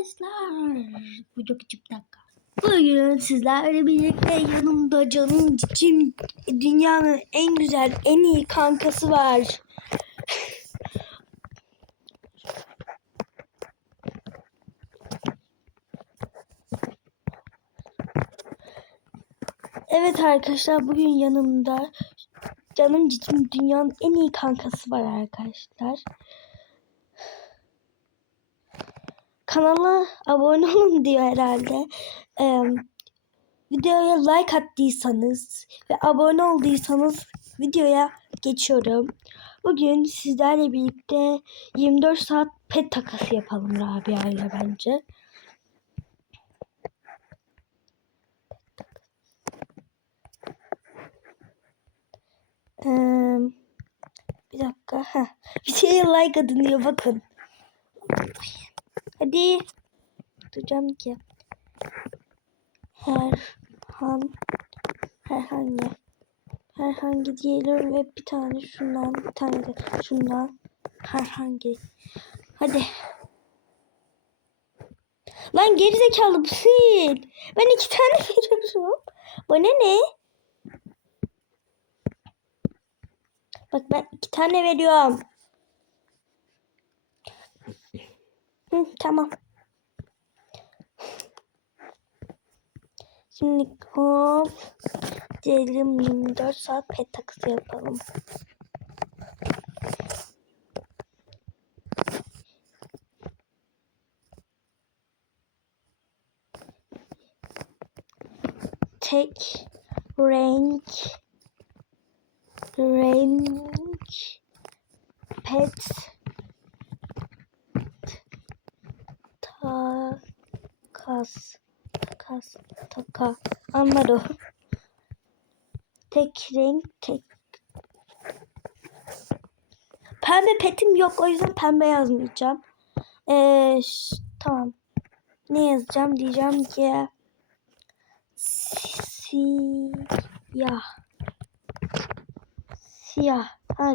arkadaşlar. Bu çok küçük dakika. Bugün sizlerle birlikte yanımda canım cicim dünyanın en güzel en iyi kankası var. Evet arkadaşlar bugün yanımda canım cicim dünyanın en iyi kankası var arkadaşlar. Kanala abone olun diyor herhalde. Ee, videoya like attıysanız ve abone olduysanız videoya geçiyorum. Bugün sizlerle birlikte 24 saat pet takası yapalım Rabia ile bence. Ee, bir dakika. Heh. Bir şeye like atın diyor bakın. Hadi. Tutacağım ki. Her han herhangi herhangi diyelim ve bir tane şundan bir tane de şundan herhangi. Hadi. Lan gerizekalı bu sil. Ben iki tane veriyorum. Bana ne? Bak ben iki tane veriyorum. Hı, tamam. Şimdi hop diyelim 24 saat pet takısı yapalım. Tek renk renk pet takas takas taka anladı. Tek renk tek pembe petim yok o yüzden pembe yazmayacağım. Ee, tamam. Ne yazacağım diyeceğim ki siyah siyah ha,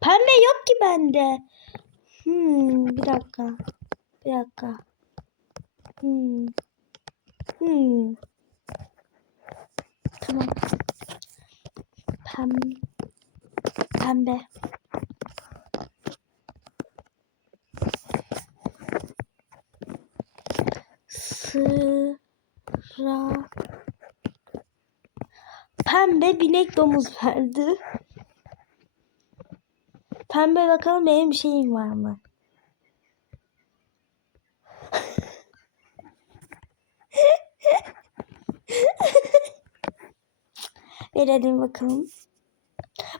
pembe yok ki bende. Hmm, bir dakika. Bir dakika. Hmm. Hmm. Tamam. Pem pembe. Sıra pembe binek domuz verdi. Pembe bakalım benim bir şeyim var mı? Verelim bakalım.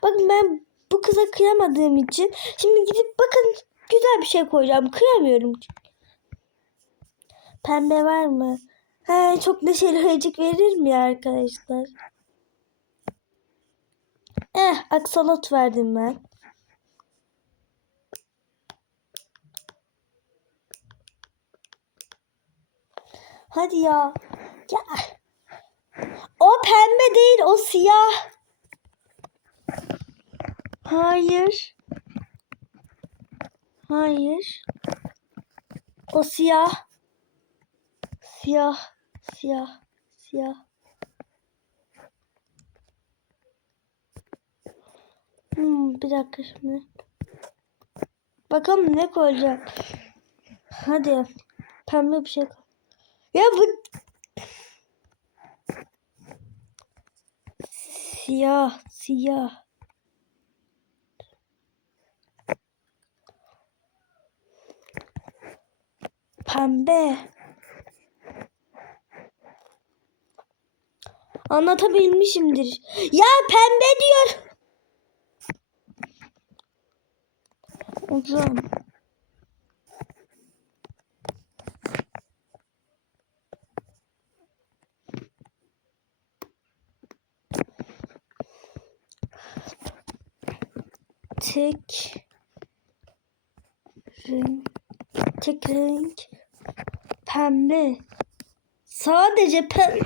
Bakın ben bu kıza kıyamadığım için şimdi gidip bakın güzel bir şey koyacağım. Kıyamıyorum. Pembe var mı? He, çok neşeli ayıcık verir mi arkadaşlar? Eh, aksolot verdim ben. Hadi ya. Ya. O pembe değil, o siyah. Hayır. Hayır. O siyah. Siyah, siyah, siyah. Hmm, bir dakika şimdi. Bakalım ne koyacak. Hadi. Pembe bir şey koy. Ya bu siyah, siyah. Pembe. Anlatabilmişimdir. Ya pembe diyor. Hocam. Tek renk tek renk pembe. Sadece pembe.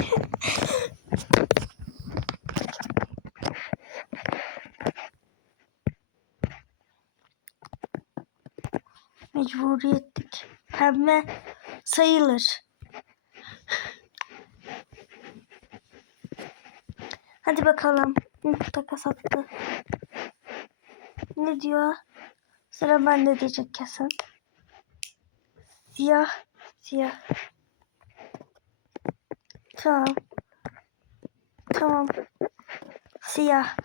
Mecburiyettik. Pembe sayılır. Hadi bakalım. Hı, takas attı. Ne diyor? Sıra bende diyecek kesin. Siyah. Siyah. Tamam. Tamam. Siyah.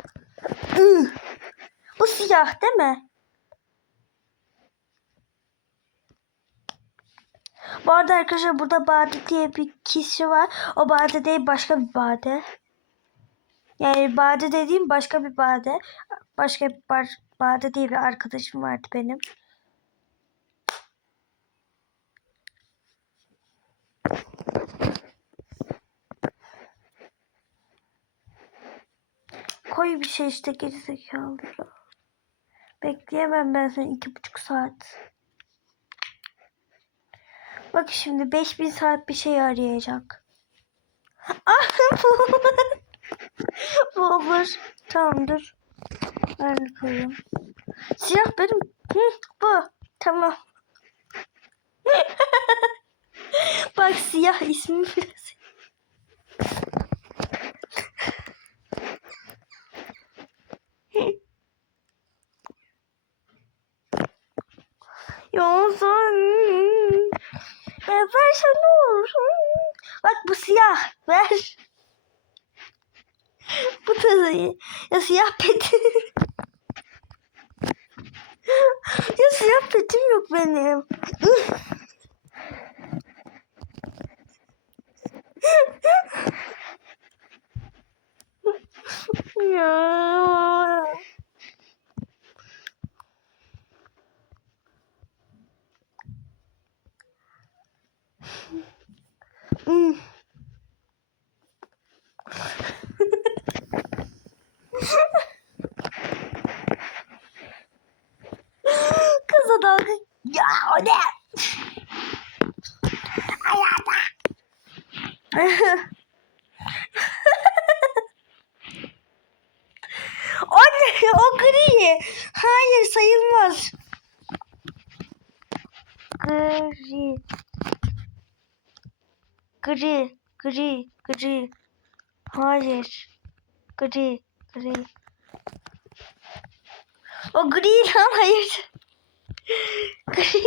Bu siyah değil mi? Bu arada arkadaşlar burada Bade diye bir kişi var. O Bade değil başka bir Bade. Yani Bade dediğim başka bir Bade. Başka bir bar, Bade diye bir arkadaşım vardı benim. Koy bir şey işte gerizekalı. Bekleyemem ben seni iki buçuk saat. Bak şimdi 5000 saat bir şey arayacak. Ah bu olur. Tamam dur. Ben koyayım. Siyah benim. Hı, bu. Tamam. Bak siyah ismi biraz. Yolsun. Ya ver sen ne olur. Bak bu siyah. Ver. Bu da ya siyah peti. ya siyah petim yok benim. ya. Hmm. Kıza dalga. Ya o ne? Ayağda. o ne? O gri. Hayır sayılmaz. Gri. Gri. Gri. Gri. Hayır. Gri. Gri. O gri lan hayır. Gri.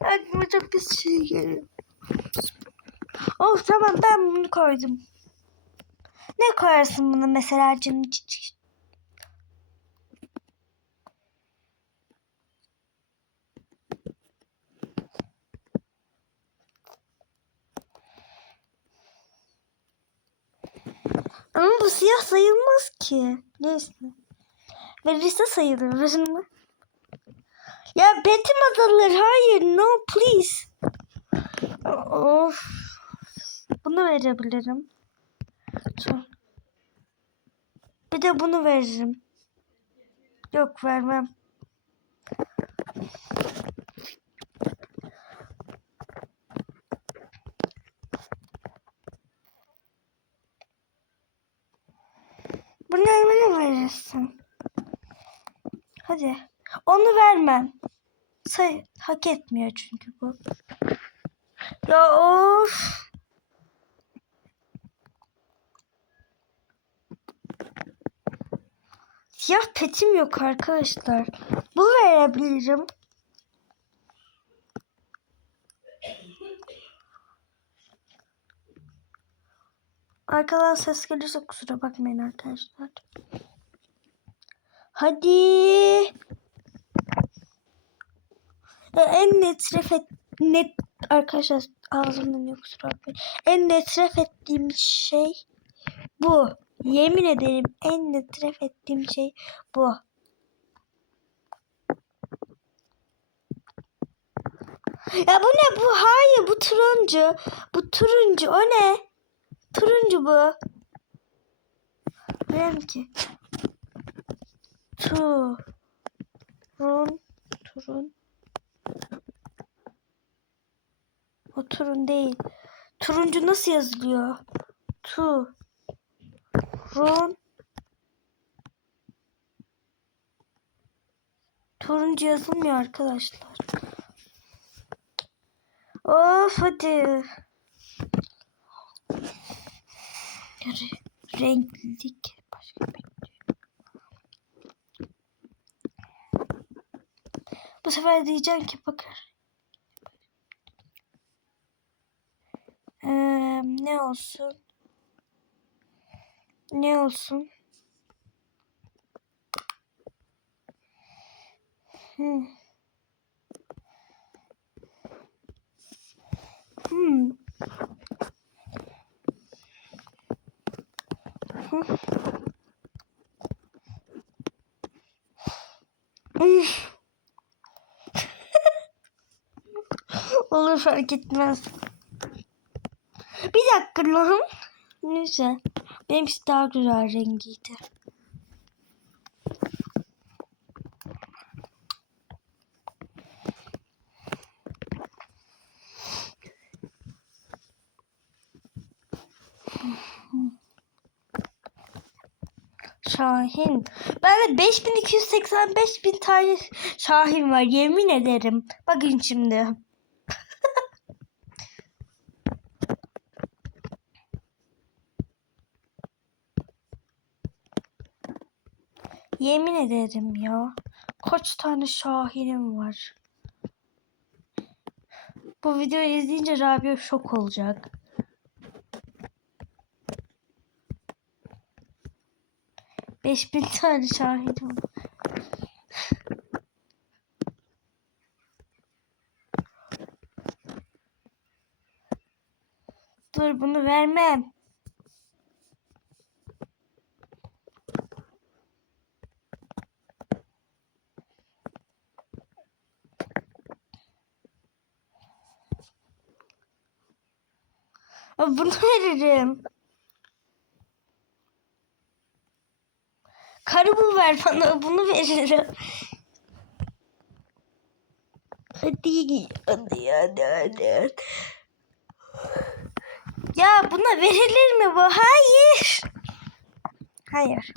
Aklıma çok pis şey geliyor. Of tamam ben bunu koydum. Ne koyarsın bunu mesela canım? Ama bu siyah sayılmaz ki. Neyse. Verirse sayılır. Mi? Ya betim azalır. Hayır. No please. Of. Bunu verebilirim. Bir de bunu veririm. Yok vermem. Bunu ne verirsin? Hadi. Onu vermem. Say hak etmiyor çünkü bu. Ya of. Siyah petim yok arkadaşlar. Bu verebilirim. Arkadan ses gelirse kusura bakmayın arkadaşlar. Hadi. Ya en nefret et, net arkadaşlar ağzımdan yok. En nefret ettiğim şey bu. Yemin ederim en nefret ettiğim şey bu. Ya bu ne bu? Hayır bu turuncu. Bu turuncu o ne? Turuncu bu. Bilmem ki. Turun. Turun. O turun değil. Turuncu nasıl yazılıyor? Tu. Run. Turuncu yazılmıyor arkadaşlar. Of hadi. Re- renklilik. Başka bir Bu sefer diyeceğim ki bakar. Ee, ne olsun? Ne olsun? Hmm. Hmm. Hı. Olur fark etmez. Bir dakika lan. Neyse. Benimkisi daha güzel rengiydi. Şahin. Bende 5285 bin tane Şahin var yemin ederim. Bakın şimdi. Yemin ederim ya. Kaç tane Şahin'im var. Bu videoyu izleyince Rabia şok olacak. Beş bin tane şahidim var. Dur bunu vermem. Ama Bunu veririm. Karımı ver bana bunu veririm. Hadi hadi hadi hadi. Ya buna verilir mi bu? Hayır. Hayır.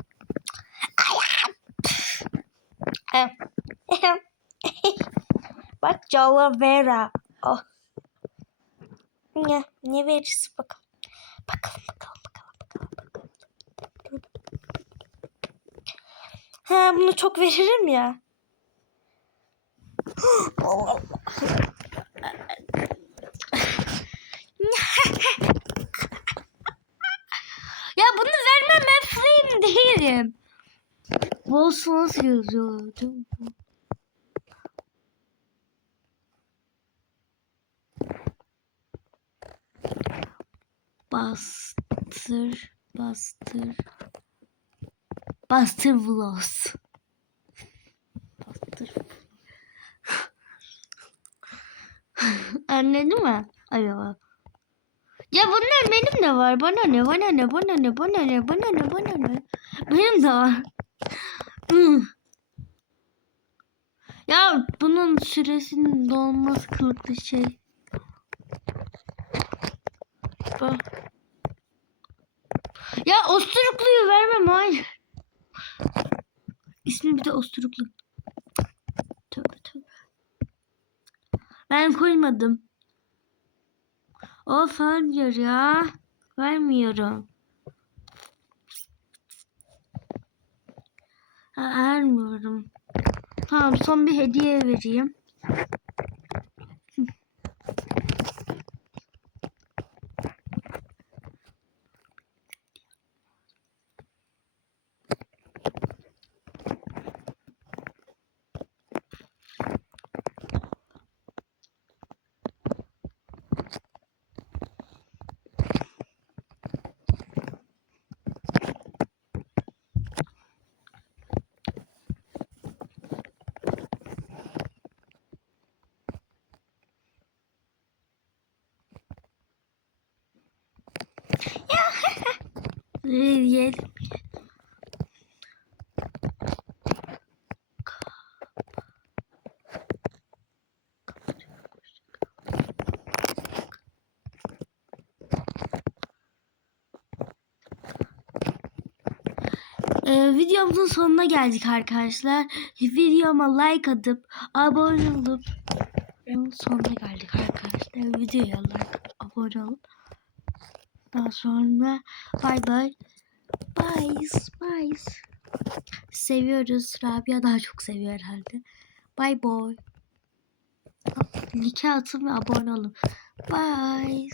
Bak Calavera. Oh. Ne, ne verirsin bakalım. Bakalım bakalım bakalım bakalım. Ha bunu çok veririm ya. ya bunu vermem ben flame değilim. Volsons yazıyor. Bastır, bastır. Bastır Vlos. Bastır. Anladın mı? Acaba? Ya bunlar benim de var. Bana ne, bana ne, bana ne, bana ne, bana ne, bana ne. Benim de var. Ya bunun süresinin dolmaz kılıklı şey. Bak. Ya osturukluyu vermem hayır. İsmi bir de osturuklu. Tövbe tövbe. Ben koymadım. Of hayır ya. Vermiyorum. Ha, vermiyorum. Tamam son bir hediye vereyim. Yiyelim. Ee, videomuzun sonuna geldik arkadaşlar. Videoma like atıp abone olup sonuna geldik arkadaşlar. Videoya like abone olup daha sonra bay bay. Bye. Bye. Seviyoruz. Rabia daha çok seviyor herhalde. Bye boy. Like atın ve abone olun. Bye.